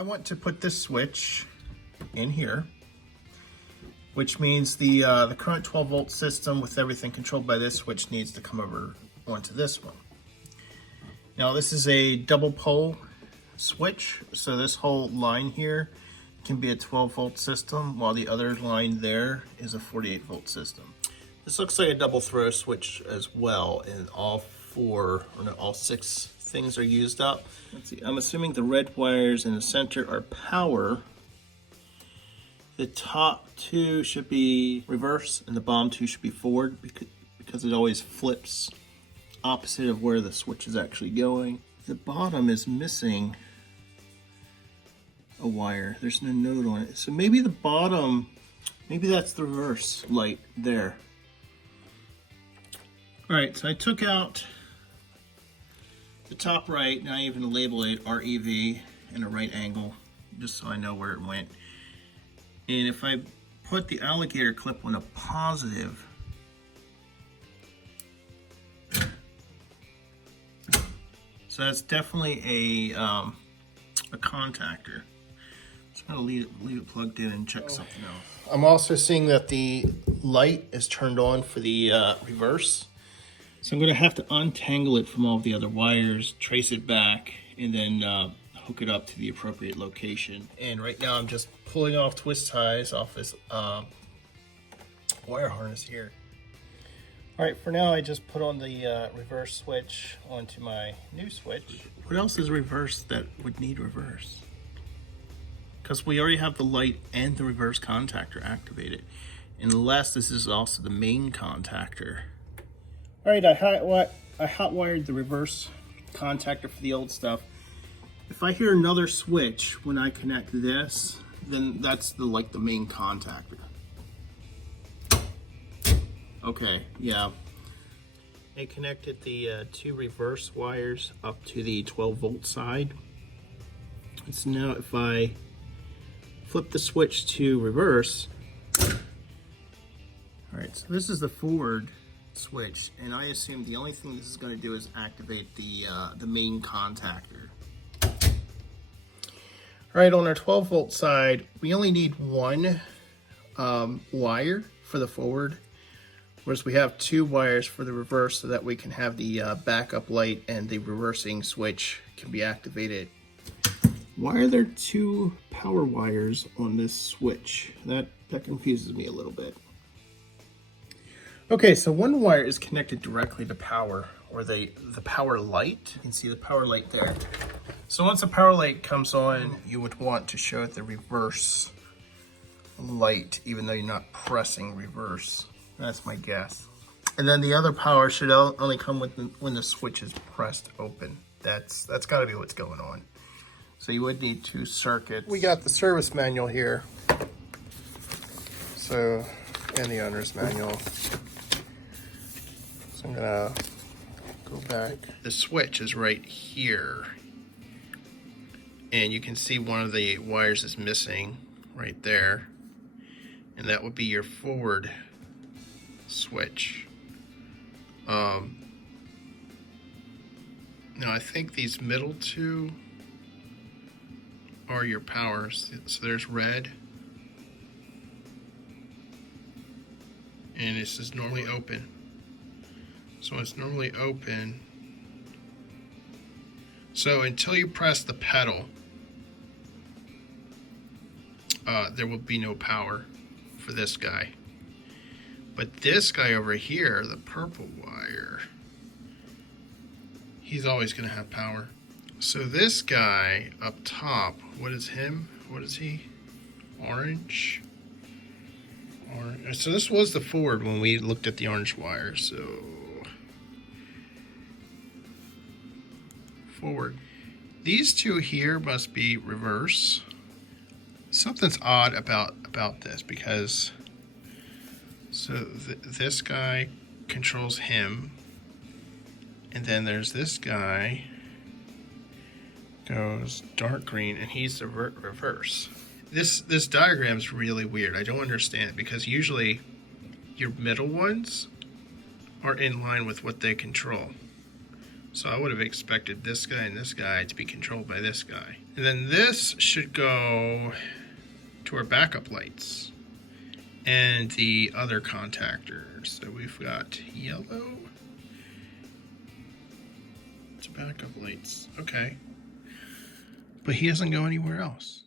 I want to put this switch in here, which means the current 12 volt system with everything controlled by this switch needs to come over onto this one. Now this is a double pole switch, so this whole line here can be a 12 volt system, while the other line there is a 48 volt system. This looks like a double throw switch as well, and all six things are used up. Let's see, I'm assuming the red wires in the center are power. The top two should be reverse and the bottom two should be forward, because it always flips opposite of where the switch is actually going. The bottom is missing a wire. There's no node on it. So maybe the bottom, maybe that's the reverse light there. All right, so I took out the top right, and I even label it REV in a right angle, just so I know where it went. And if I put the alligator clip on a positive, so that's definitely a contactor. So I'm gonna leave it plugged in and check something else. I'm also seeing that the light is turned on for the reverse. So I'm gonna have to untangle it from all the other wires, trace it back, and then hook it up to the appropriate location. And right now I'm just pulling off twist ties off this wire harness here. All right, for now I just put on the reverse switch onto my new switch. What else is reverse that would need reverse? Because we already have the light and the reverse contactor activated, unless this is also the main contactor. All right, I hot wired the reverse contactor for the old stuff. If I hear another switch when I connect this, then that's the main contactor. Okay, yeah. I connected the two reverse wires up to the 12 volt side. So now if I flip the switch to reverse, all right, so this is the forward switch, and I assume the only thing this is going to do is activate the main contactor. All right, on our 12 volt side, we only need one wire for the forward, whereas we have two wires for the reverse, so that we can have the backup light and the reversing switch can be activated. Why are there two power wires on this switch? That confuses me a little bit. Okay, so one wire is connected directly to power, or the power light. You can see the power light there. So once the power light comes on, you would want to show the reverse light, even though you're not pressing reverse. That's my guess. And then the other power should only come when the switch is pressed open. That's gotta be what's going on. So you would need two circuits. We got the service manual here. So, and the owner's manual. So I'm gonna go back. The switch is right here. And you can see one of the wires is missing right there. And that would be your forward switch. Now I think these middle two are your powers. So there's red. And this is normally open. So it's normally open. So until you press the pedal, there will be no power for this guy. But this guy over here, the purple wire, he's always going to have power. So this guy up top, what is him? What is he? Orange. So this was the forward when we looked at the orange wire. So forward. These two here must be reverse. Something's odd about this, because this guy controls him, and then there's this guy goes dark green, and he's the reverse. This diagram is really weird. I don't understand, because usually your middle ones are in line with what they control. So I would have expected this guy and this guy to be controlled by this guy. And then this should go to our backup lights and the other contactors. So we've got yellow to backup lights. Okay. But he doesn't go anywhere else.